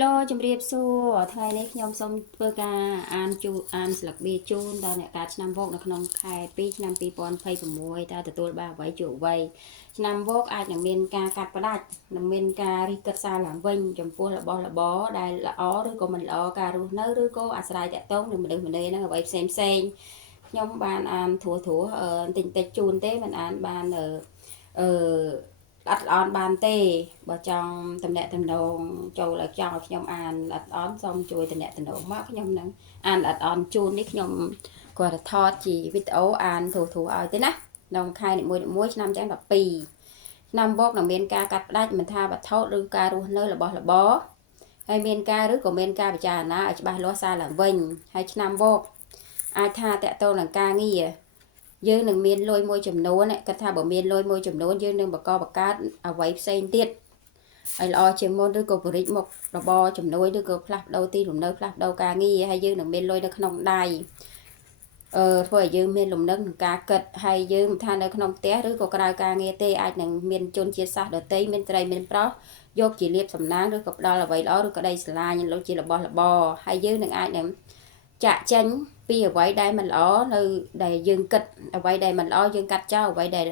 Hello ជំរាបសួរថ្ងៃនេះខ្ញុំសូមធ្វើការអានស្លឹកបៀជូនដល់អ្នកការឆ្នាំវកនៅក្នុងខែ2ឆ្នាំ2026តើទទួលបានអ្វីជួបអ្វីឆ្នាំវកអាចនឹងមានការកាត់ផ្ដាច់នឹងមានការរិះគិតសារឡើងវិញចំពោះរបស់របរដែលល្អឬក៏មិនល្អការរស់នៅឬក៏អាស្រ័យតាក់ទងនឹងមនុស្សម្នាហ្នឹងអ្វីផ្សេងខ្ញុំបានអានធัวតិចតិចជូនទេមិនអានបានអឺអត់អន់បានទេបើចង់តំណាក់តំណងចូលឲ្យចង់ឲ្យខ្ញុំអានអត់អន់សូមជួយតំណាក់តំណងមកខ្ញុំនឹងអានអត់អន់ជូននេះខ្ញុំគាត់ថតជាវីដេអូអានធូរឲ្យទេណាក្នុងខែនីមួយឆ្នាំចាំ12ឆ្នាំបកនឹងមានការកាត់ផ្ដាច់មិនថាវត្ថុឬការរស់នៅរបស់របរហើយមានការឬក៏មានការពិចារណាឲ្យច្បាស់លាស់សារឡើងវិញហើយឆ្នាំបកអាចថាតកតលនឹងការងារយើងនឹងមានលុយមួយចំនួនគាត់ថាបើមានលុយមួយចំនួនយើងនឹងបង្កើតអ្វីផ្សេងទៀតឲ្យល្អជាងមុនឬក៏បរិចមុខរបរចំនួនឬក៏ផ្លាស់ប្ដូរទីលំនៅផ្លាស់ប្ដូរការងារហើយយើងនឹងមានលុយនៅក្នុងដៃធ្វើឲ្យយើងមានលំនឹងក្នុងការគិតហើយយើងមិនថានៅក្នុងផ្ទះឬក៏ក្រៅការងារទេអាចនឹងមានជនជាតិសាសន៍ដទៃមានត្រីមានប្រុសយកជាលៀបសំណាងឬក៏ផ្ដល់អ្វីល្អឬក៏ដីស្រឡាញ់លោកជារបស់របរហើយយើងនឹងអាចនឹងចាក់ចេញពីអ្វីដែលមិនល្អនៅដែលយើងគិតអ្វីដែលមិនល្អយើងកាត់ចោលអ្វីដែល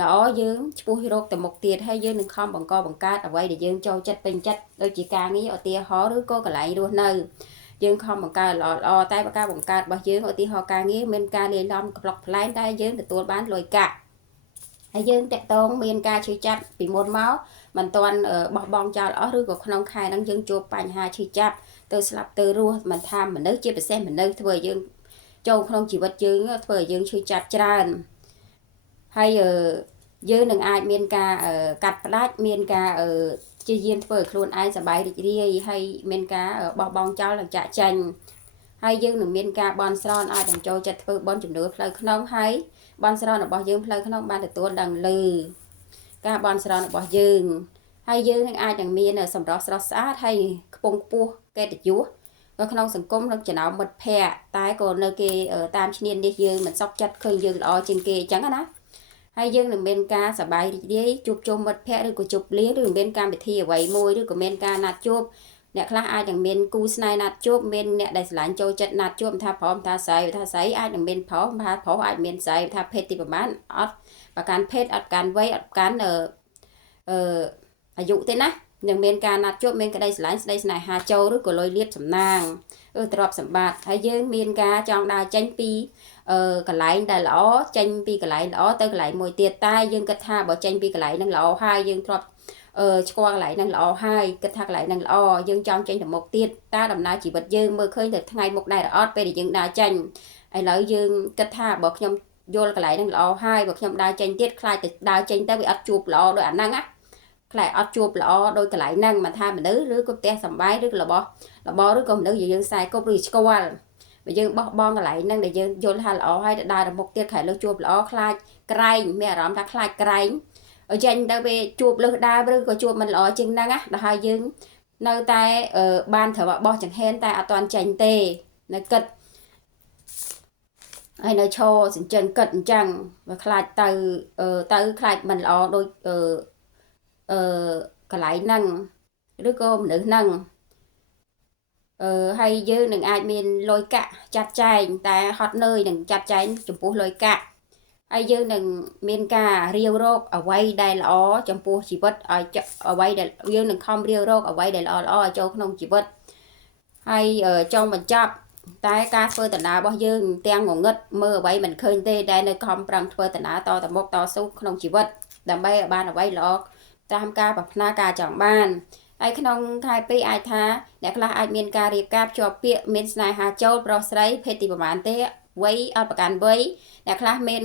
ល្អយើងឆ្ពោះរកទៅមុខទៀតហើយយើងនឹងខំបង្កើតអ្វីដែលយើងចូលចិត្តពេញចិត្តដូចជាការងារឧទាហរណ៍ឬក៏កន្លែងរស់នៅយើងខំបង្កើតល្អតែការបង្កើតរបស់យើងឧទាហរណ៍ការងារមានការលាយឡំក្លុកផ្លែងតែយើងទទួលបានលុយកាក់ហើយយើងតាក់ទងមានការឈឺចាប់ពីមុនមកមិនទាន់បោះបង់ចោលអស់ឬក៏ក្នុងខែហ្នឹងយើងជួបបញ្ហាឈឺចាប់ទៅស្លាប់ទៅរស់មិនថាមនុស្សជាពិសេសមនុស្សធ្វើឲ្យយើងចូលក្នុងជីវិតយើងធ្វើឲ្យយើងឈឺចាប់ច្រើនហើយយើងនឹងអាចមានការកាត់ផ្ដាច់មានការជាយាមធ្វើឲ្យខ្លួនឯងសប្បាយរីករាយហើយមានការបោះបង់ចោលនិងចាក់ចេញហើយយើងនឹងមានការបន់ស្រន់អាចនឹងចូលចិត្តធ្វើបន់ចំនួនផ្លូវក្នុងហើយបន់ស្រន់របស់យើងផ្លូវក្នុងបានទទួលដឹងឮការបន់ស្រន់របស់យើងហើយយើងនឹងអាចនឹងមានសម្រស់ស្រស់ស្អាតហើយខ្ពង់ខ្ពស់កិត្តិយសនៅក្នុងសង្គមនិងចំណោមមិត្តភ័ក្តិតែក៏នៅគេតាមឈ្នាននេះយើងមិនសុខចិត្តឃើញយើងល្អជាងគេអញ្ចឹងណាហើយយើងនឹងមានការសប្បាយរីករាយជួបជុំមិត្តភ័ក្តិឬក៏ជប់លៀងឬមានកម្មវិធីអ្វីមួយឬក៏មានការណាត់ជួបអ្នកខ្លះអាចនឹងមានគូស្នេហ៍ណាត់ជួបមានអ្នកដែលស្រឡាញ់ចូលចិត្តណាត់ជួបថាប្រុសថាស្រីអាចនឹងមានប្រុសថាប្រុសអាចមានស្រីថាភេទទីប្រមាណអត់ប្រកាន់ភេទអត់ប្រកាន់វ័យអត់ប្រកាន់អាយុទេណានឹងមានការណាត់ជួបមានក្តីស្រឡាញ់ស្តីស្នេហាចូលឬក៏លុយលៀបសំណាងទ្រព្យសម្បត្តិហើយយើងមានការចង់ដើរចេញពីកន្លែងដែលល្អចេញពីកន្លែងល្អទៅកន្លែងមួយទៀតតែយើងគិតថាបើចេញពីកន្លែងហ្នឹងល្អហើយយើងធ្លាប់ស្គាល់កន្លែងហ្នឹងល្អហើយគិតថាកន្លែងហ្នឹងល្អយើងចង់ចេញទៅមុខទៀតតើដំណើរជីវិតយើងមើលឃើញទៅថ្ងៃមុខដែរអត់ពេលដែលយើងដើរចេញឥឡូវយើងគិតថាបើខ្ញុំយល់កន្លែងហ្នឹងល្អហើយបើខ្ញុំដើរចេញទៀតខ្លាចទៅដើរចេញទៅវាអត់ជួបល្អដូចអាហ្នឹងណាខ្លាចអត់ជួបល្អដោយកន្លែងហ្នឹងមិនថាមនុស្សឬក៏ផ្ទះសម្បែងឬក៏របស់ឬក៏មនុស្សយើងខ្សែគប់ឬស្គាល់បើយើងបោះបង់កន្លែងហ្នឹងដែលយើងយល់ថាល្អហើយទៅដើរទៅមុខទៀតខែលើជួបល្អខ្លាចក្រែងមានអារម្មណ៍ថាខ្លាចក្រែងចេញទៅវាជួបលើសដើរឬក៏ជួបមិនល្អជាងហ្នឹងណាដល់ហើយយើងនៅតែបានត្រូវបោះចង្ហេនតែអត់ទាន់ចេញទេនៅគិតហើយនៅឈរសិញ្ចិនគិតអញ្ចឹងវាខ្លាចទៅខ្លាចមិនល្អដូចកន្លែងហ្នឹងឬក៏មនុស្សហ្នឹងហើយយើងនឹងអាចមានលុយកាក់ចាត់ចែងតែហត់នឿយនឹងចាត់ចែងចំពោះលុយកាក់ហើយយើងនឹងមានការរាវរកអ្វីដែលល្អចំពោះជីវិតឲ្យអ្វីដែលយើងនឹងខំរាវរកអ្វីដែលល្អឲ្យចូលក្នុងជីវិតហើយចង់បញ្ចប់តែការធ្វើដំណើររបស់យើងទាំងងងឹតមើលអ្វីមិនឃើញទេដែលនៅខំប្រឹងធ្វើដំណើរតទៅមុខតស៊ូក្នុងជីវិតដើម្បីឲ្យបានអ្វីល្អតាមការប្រាថ្នាការចង់បានហើយក្នុងខែ2អាចថាអ្នកខ្លះអាចមានការរៀបការភ្ជាប់ពាក្យមានស្នេហាចូលប្រុសស្រីភេទទីប្រមាណទេវ័យអត់ប្រកាន់វ័យអ្នកខ្លះមាន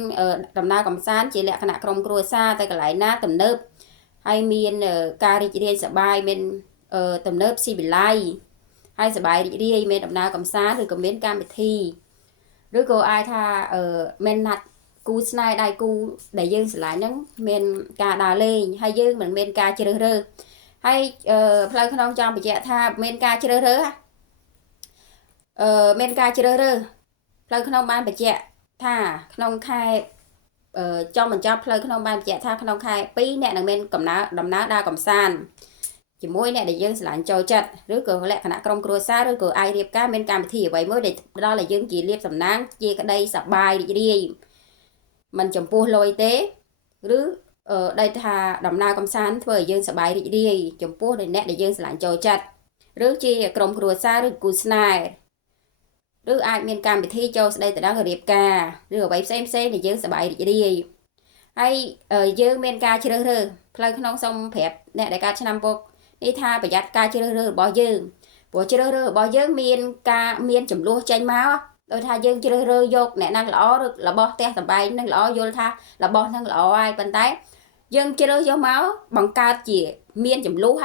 ដំណើរកំសាន្តជាលក្ខណៈក្រុមគ្រួសារទៅកន្លែងណាទំនើបហើយមានការរីករាយសប្បាយមានទំនើបស៊ីវិល័យហើយសប្បាយរីករាយមានដំណើរកំសាន្តឬក៏មានកម្មវិធីឬក៏អាចថាមានណាត់គូស្នេហ៍ដៃគូដែលយើងស្រឡាញ់ហ្នឹងមានការដើរលេងហើយយើងមិនមានការជ្រើសរើសហើយផ្លូវក្នុងចង់បញ្ជាក់ថាមានការជ្រើសរើសមានការជ្រើសរើសផ្លូវក្នុងបានបញ្ជាក់ថាក្នុងខែចង់បញ្ចប់ផ្លូវក្នុងបានបញ្ជាក់ថាក្នុងខែ2អ្នកនឹងមានដំណើរដើរកំសាន្ត ជាមួយអ្នកដែលយើងស្រឡាញ់ចូលចិត្តឬក៏លក្ខណៈក្រុមគ្រួសារឬក៏អាចរៀបការមានកម្មវិធីអ្វីមួយដែលផ្ដល់ឲ្យយើងជាលៀបសំណាងជាក្តីសប្បាយរីករាយមិនចំពោះលុយទេឬដែលថាដំណើរកំសាន្តធ្វើឲ្យយើងសប្បាយរីករាយចំពោះអ្នកដែលយើងស្រឡាញ់ចូលចិត្តឬជាក្រុមគ្រួសារឬគូស្នេហ៍ឬអាចមានកម្មវិធីចូលស្ដីដណ្ដឹងរៀបការឬអ្វីផ្សេងដែលយើងសប្បាយរីករាយហើយយើងមានការជ្រើសរើសផ្លូវក្នុងសូមប្រាប់អ្នកដែលកើតឆ្នាំពុកនេះថាប្រយ័ត្នការជ្រើសរើសរបស់យើងព្រោះជ្រើសរើសរបស់យើងមានចំនួនចេញមកដោយថាយើងជ្រើសរើសយកអ្នកណាល្អឬរបស់ផ្ទះសម្បែងនឹងល្អយល់ថារបស់នឹងល្អហើយប៉ុន្តែយើងជ្រើសយកមកបង្កើតជាមានចំនួន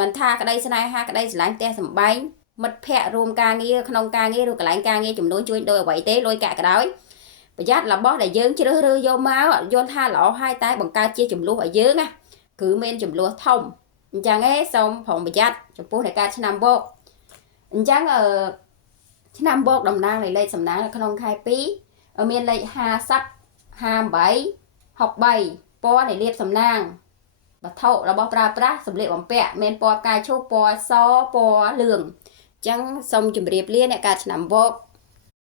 មិនថាក្តីស្នេហាក្តីស្រឡាញ់ផ្ទះសម្បែងមិត្តភ័ក្តិរួមការងារក្នុងការងារឬកន្លែងការងារចំនួនជួញដោយអ្វីទេលុយកាក់ក៏ដោយប្រយ័ត្នរបស់ដែលយើងជ្រើសរើសយកមកយល់ថាល្អហើយតែបង្កើតជាចំនួនឲ្យយើងណាគឺមានចំនួនធំអញ្ចឹងសូមប្រុងប្រយ័ត្នចំពោះនៃការឆ្នាំបោកអញ្ចឹងឆ្នាំបោកតំណាងនៃលេខសំណាងនៅក្នុងខែ2មានលេខ50 58 63ពណ៌នៃលាភសំណាងវត្ថុរបស់ប្រើប្រាស់សម្លៀកបំពាក់មានពណ៌ផ្កាឈូកពណ៌សពណ៌លឿងអញ្ចឹងសូមជម្រាបលាអ្នកកើតឆ្នាំបោក